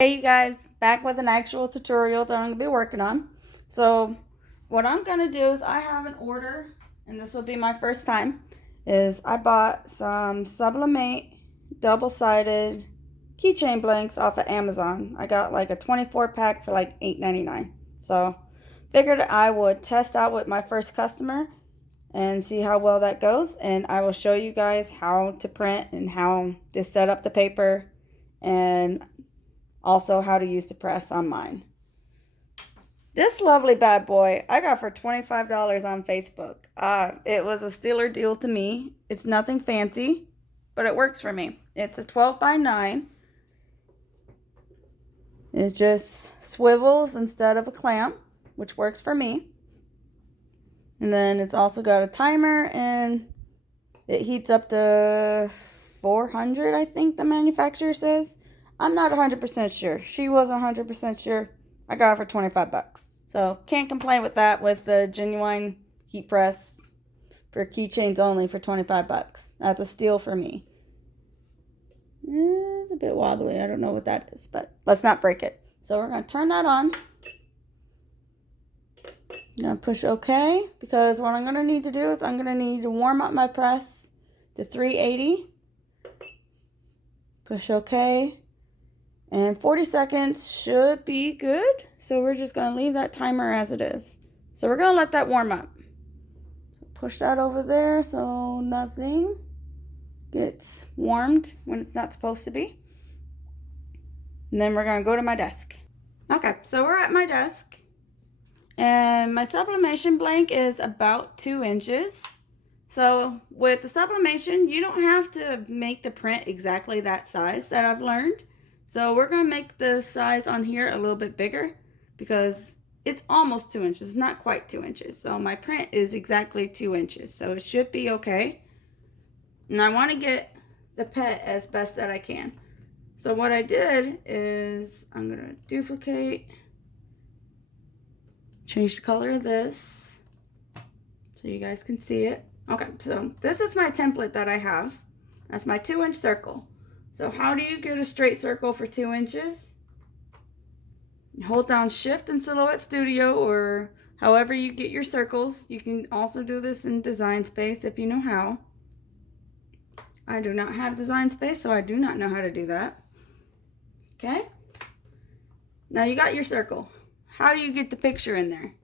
Hey you guys, back with an actual tutorial that I'm going to be working on. So what I'm going to do is I have an order, and this will be my first time, is I bought some Sublimate double-sided keychain blanks off of Amazon. I got like a 24 pack for like $8.99. So figured I would test out with my first customer and see how well that goes, and I will show you guys how to print and how to set up the paper and also how to use the press on mine. This lovely bad boy I got for $25 on Facebook. It was a stealer deal to me. It's nothing fancy, but it works for me. It's a 12 by 9. It just swivels instead of a clamp, which works for me. And then it's also got a timer, and it heats up to 400, I think the manufacturer says. I'm not 100% sure. She wasn't 100% sure. I got it for 25 bucks. So can't complain with that, with the genuine heat press for keychains only for 25 bucks. That's a steal for me. It's a bit wobbly. I don't know what that is, but let's not break it. So we're going to turn that on. I'm going to push OK, because what I'm going to need to do is I'm going to need to warm up my press to 380. Push OK. And 40 seconds should be good. So we're just going to leave that timer as it is. So we're going to let that warm up. So push that over there so nothing gets warmed when it's not supposed to be. And then we're going to go to my desk. Okay, so we're at my desk. And my sublimation blank is about 2 inches. So with the sublimation, you don't have to make the print exactly that size that I've learned. So we're going to make the size on here a little bit bigger because it's almost 2 inches, not quite 2 inches. So my print is exactly 2 inches, so it should be okay. And I want to get the pet as best that I can. So what I did is I'm going to duplicate, change the color of this so you guys can see it. Okay, so this is my template that I have. That's my 2-inch circle. So how do you get a straight circle for 2 inches? Hold down Shift in Silhouette Studio, or however you get your circles. You can also do this in Design Space if you know how. I do not have Design Space, so I do not know how to do that. Okay. Now you got your circle. How do you get the picture in there?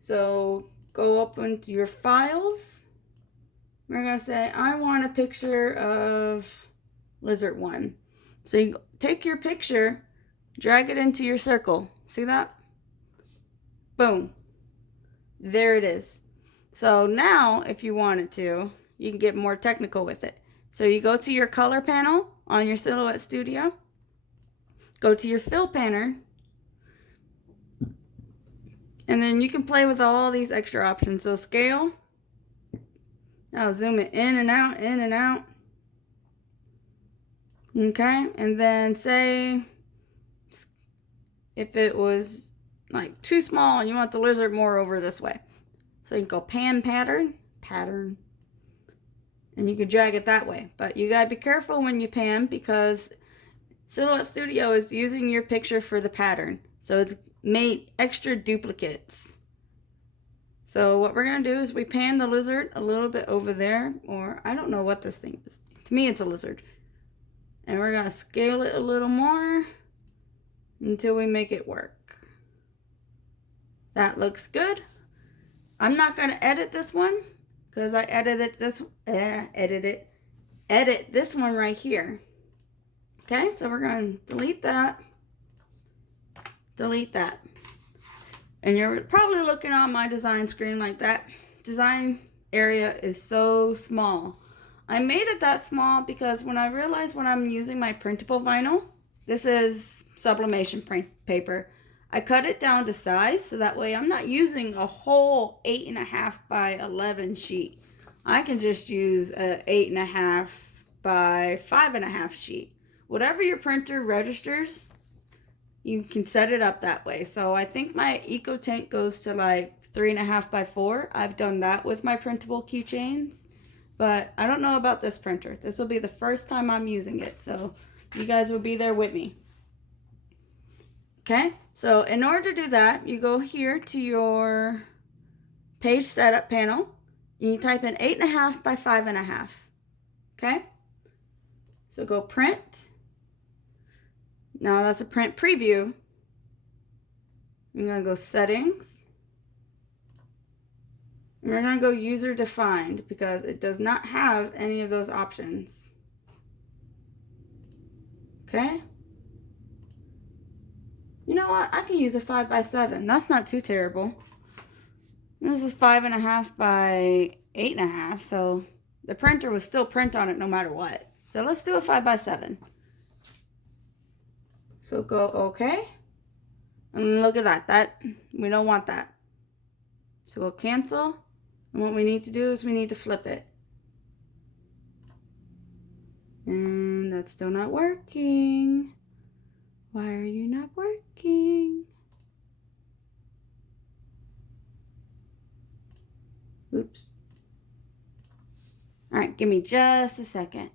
So go up into your files. We're going to say, I want a picture of lizard 1. So you take your picture, drag it into your circle. See that? Boom. There it is. So now, if you wanted to, you can get more technical with it. So you go to your color panel on your Silhouette Studio. Go to your fill panel. And then you can play with all these extra options. So scale. I'll zoom it in and out, in and out. Okay, and then say if it was like too small and you want the lizard more over this way. So you can go pan pattern, and you can drag it that way. But you gotta be careful when you pan, because Silhouette Studio is using your picture for the pattern. So it's made extra duplicates. So what we're gonna do is we pan the lizard a little bit over there, or I don't know what this thing is. To me, it's a lizard. And we're going to scale it a little more until we make it work. That looks good. I'm not going to edit this one because I edit this one right here. Okay, so we're going to delete that. Delete that. And you're probably looking on my design screen like that. Design area is so small. I made it that small because when I realized when I'm using my printable vinyl, this is sublimation print paper, I cut it down to size so that way I'm not using a whole 8.5 by 11 sheet. I can just use a 8.5 by 5.5 sheet. Whatever your printer registers, you can set it up that way. So I think my Eco Tint goes to like 3.5 by 4. I've done that with my printable keychains. But I don't know about this printer. This will be the first time I'm using it, so you guys will be there with me. Okay, so in order to do that, you go here to your page setup panel. And you type in 8.5 by 5.5. Okay, so go print. Now that's a print preview. I'm going to go settings. And we're going to go user defined because it does not have any of those options. Okay. You know what? I can use a 5 by 7. That's not too terrible. This is 5.5 by 8.5. So the printer will still print on it no matter what. So let's do a 5 by 7. So go OK. And look at that. We don't want that. So go cancel. And what we need to do is we need to flip it. And that's still not working. Why are you not working? Oops. All right, give me just a second.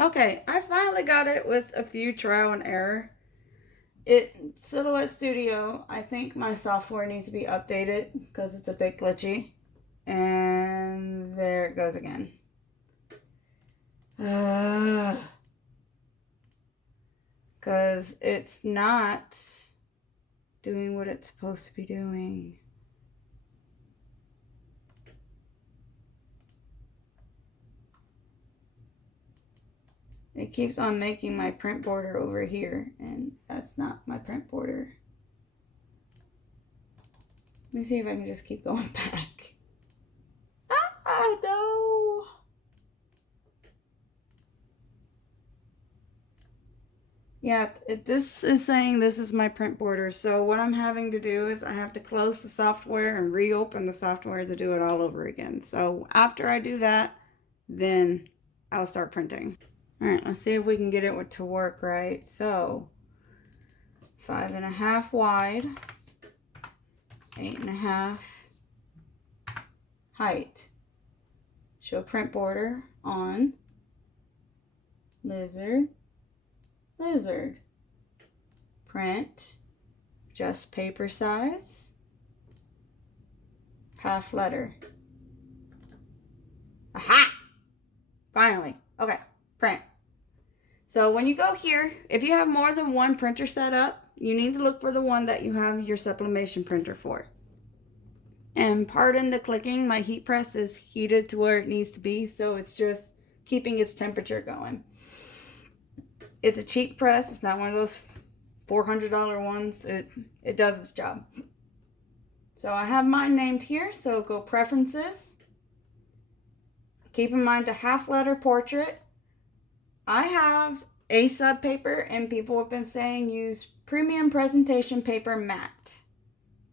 Okay, I finally got it with a few trial and error. Silhouette Studio, I think my software needs to be updated because it's a bit glitchy. And there it goes again. Because it's not doing what it's supposed to be doing. It keeps on making my print border over here, and that's not my print border. Let me see if I can just keep going back. Ah, no! Yeah, this is saying this is my print border, so what I'm having to do is I have to close the software and reopen the software to do it all over again. So after I do that, then I'll start printing. All right, let's see if we can get it to work right. So 5.5 wide, 8.5 height. Show print border on, lizard, lizard. Print, adjust paper size, half letter. Aha! Finally. Okay, print. So when you go here, if you have more than one printer set up, you need to look for the one that you have your sublimation printer for. And pardon the clicking, my heat press is heated to where it needs to be, so it's just keeping its temperature going. It's a cheap press. It's not one of those $400 ones. It does its job. So I have mine named here, so go preferences. Keep in mind a half letter portrait. I have a sub paper, and people have been saying use premium presentation paper matte.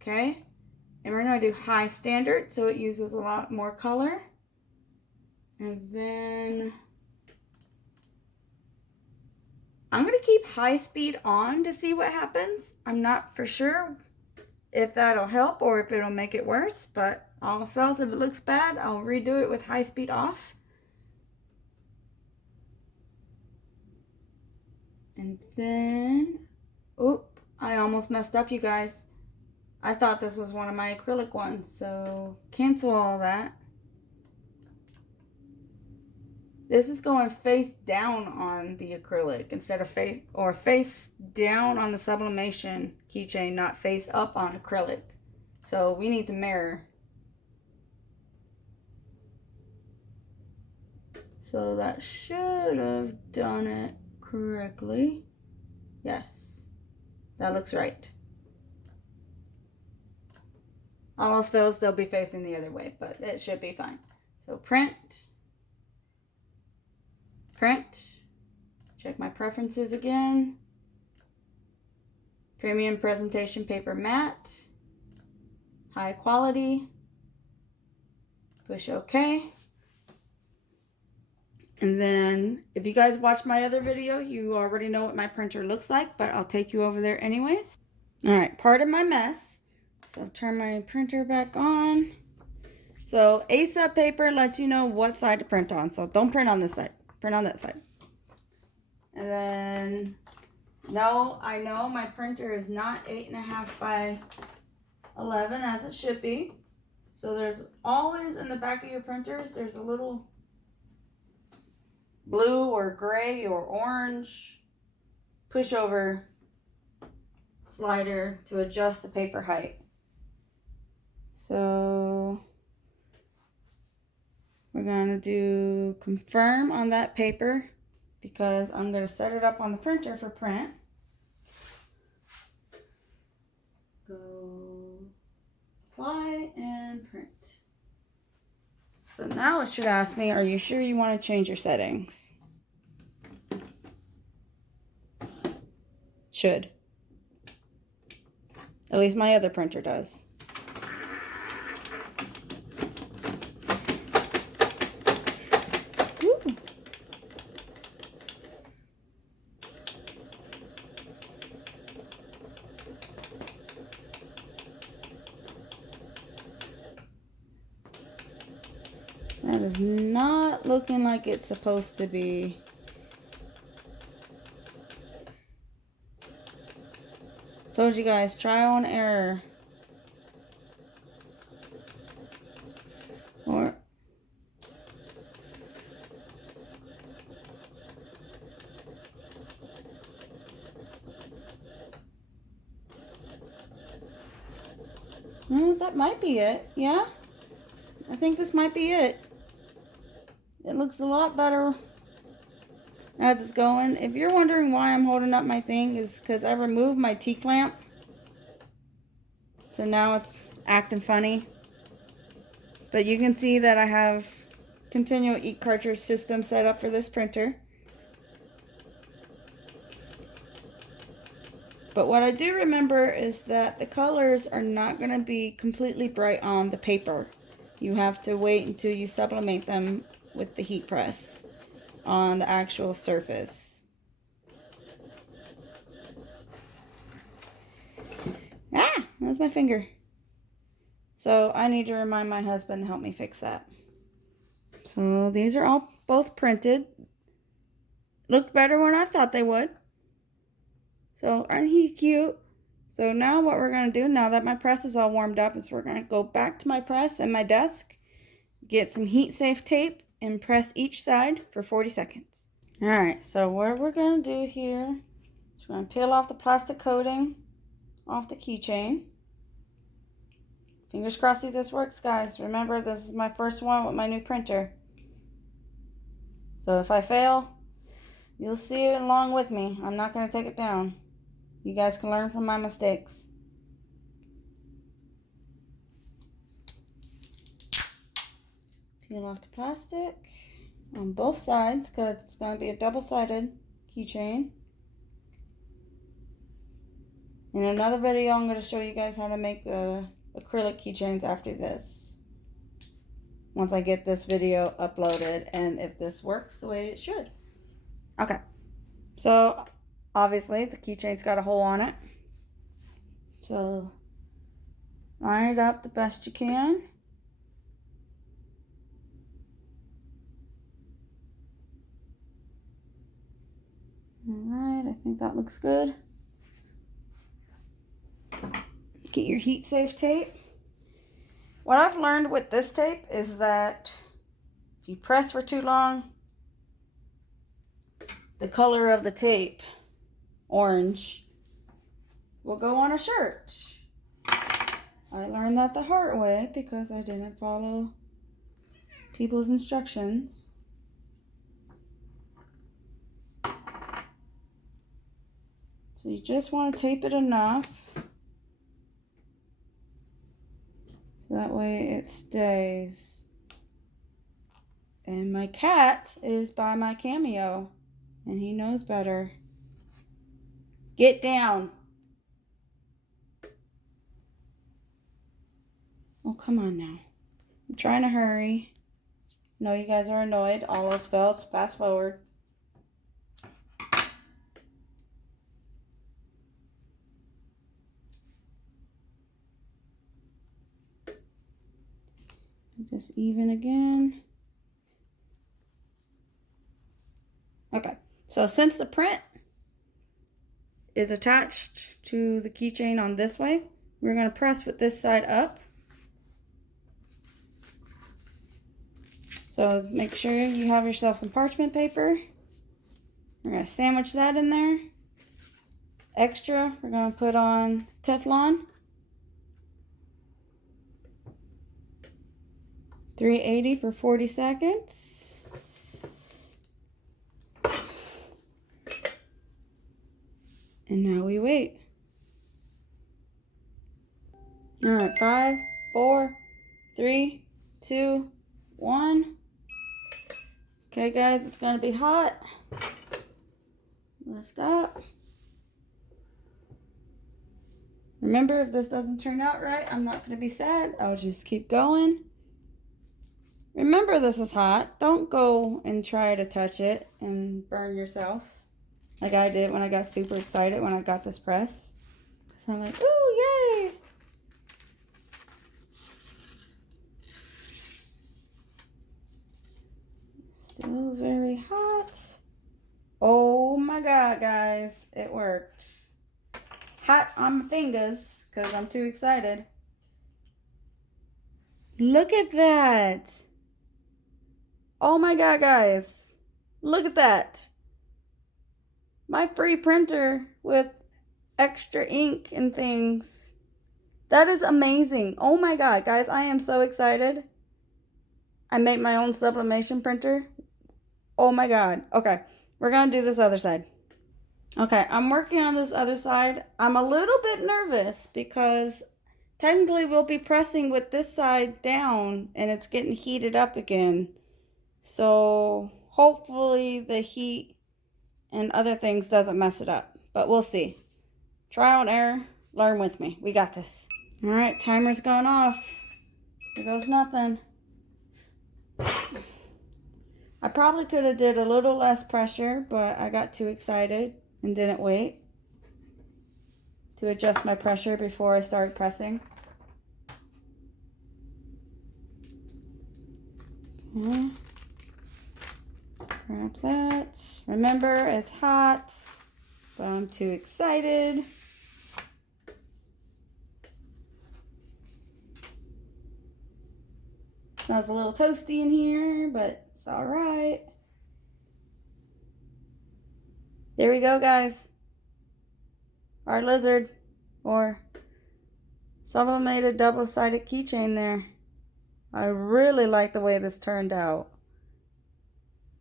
Okay? And we're going to do high standard, so it uses a lot more color. And then I'm going to keep high speed on to see what happens. I'm not for sure if that'll help or if it'll make it worse, but all else, if it looks bad, I'll redo it with high speed off. And then, oop, I almost messed up, you guys. I thought this was one of my acrylic ones, so cancel all that. This is going face down on the acrylic instead of face down on the sublimation keychain, not face up on acrylic. So we need to mirror. So that should have done it correctly. Yes, that looks right. All else fails, they'll be facing the other way, but it should be fine. So print, check my preferences again. Premium presentation paper matte, high quality, push OK. And then if you guys watched my other video, you already know what my printer looks like, but I'll take you over there anyways. All right, pardon my mess. So turn my printer back on. So A-sub paper lets you know what side to print on. So don't print on this side, print on that side. And then No, I know my printer is not 8.5 by 11 as it should be. So there's always in the back of your printers, there's a little blue or gray or orange pushover slider to adjust the paper height. So we're gonna do confirm on that paper because I'm gonna set it up on the printer for print. Go apply and print. So now it should ask me, are you sure you want to change your settings? Should. At least my other printer does. Woo. That is not looking like it's supposed to be. Told you guys, trial and error. Or well, that might be it. Yeah, I think this might be it. It looks a lot better as it's going. If you're wondering why I'm holding up my thing, is because I removed my T-clamp. So now it's acting funny. But you can see that I have continual ink cartridge system set up for this printer. But what I do remember is that the colors are not going to be completely bright on the paper. You have to wait until you sublimate them with the heat press on the actual surface. Ah, that's my finger. So I need to remind my husband to help me fix that. So these are all both printed. Looked better when I thought they would. So aren't he cute? So now what we're going to do, now that my press is all warmed up, is we're going to go back to my press and my desk, get some heat safe tape, and press each side for 40 seconds. Alright, so what we're going to do here is we're going to peel off the plastic coating off the keychain. Fingers crossed this works, guys. Remember, this is my first one with my new printer. So if I fail, you'll see it along with me. I'm not going to take it down. You guys can learn from my mistakes. Peel off the plastic on both sides because it's going to be a double-sided keychain. In another video, I'm going to show you guys how to make the acrylic keychains after this. Once I get this video uploaded and if this works the way it should. Okay. So, obviously, the keychain's got a hole on it. So, line it up the best you can. Alright, I think that looks good. Get your heat safe tape. What I've learned with this tape is that if you press for too long, the color of the tape, orange, will go on a shirt. I learned that the hard way because I didn't follow people's instructions. So you just want to tape it enough so that way it stays. And my cat is by my cameo and he knows better. Get down. Oh, come on now. I'm trying to hurry. No, you guys are annoyed. All else fails. Fast forward. Just even again. Okay, so since the print is attached to the keychain on this way. We're going to press with this side up. So make sure you have yourself some parchment paper. We're going to sandwich that in there. Extra, we're going to put on Teflon. 380 for 40 seconds. And now we wait. All right, 5, 4, 3, 2, 1. Okay, guys, it's going to be hot. Lift up. Remember, if this doesn't turn out right, I'm not going to be sad. I'll just keep going. Remember, this is hot. Don't go and try to touch it and burn yourself like I did when I got super excited when I got this press. So I'm like, ooh, yay! Still very hot. Oh my God, guys, it worked. Hot on my fingers because I'm too excited. Look at that. Oh my God, guys. Look at that. My free printer with extra ink and things. That is amazing. Oh my God, guys, I am so excited. I made my own sublimation printer. Oh my God. Okay, we're going to do this other side. Okay, I'm working on this other side. I'm a little bit nervous because technically we'll be pressing with this side down and it's getting heated up again. So hopefully the heat and other things doesn't mess it up, but we'll see. Trial and error, learn with me. We got this. All right, timer's going off. Here goes nothing. I probably could have did a little less pressure, but I got too excited and didn't wait to adjust my pressure before I started pressing. Okay. Grab that. Remember, it's hot, but I'm too excited. Smells a little toasty in here, but it's all right. There we go, guys. Our lizard or sublimated double-sided keychain there. I really like the way this turned out.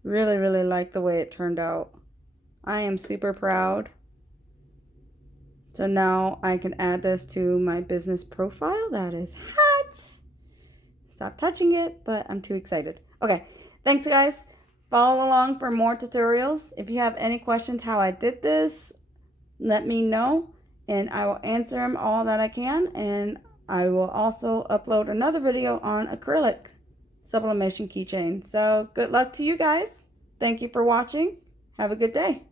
Really, really like the way it turned out. I am super proud. So now I can add this to my business profile. That is hot. Stop touching it, but I'm too excited. Okay, thanks guys. Follow along for more tutorials. If you have any questions how I did this, let me know and I will answer them all that I can. And I will also upload another video on acrylic sublimation keychain. So good luck to you guys. Thank you for watching. Have a good day.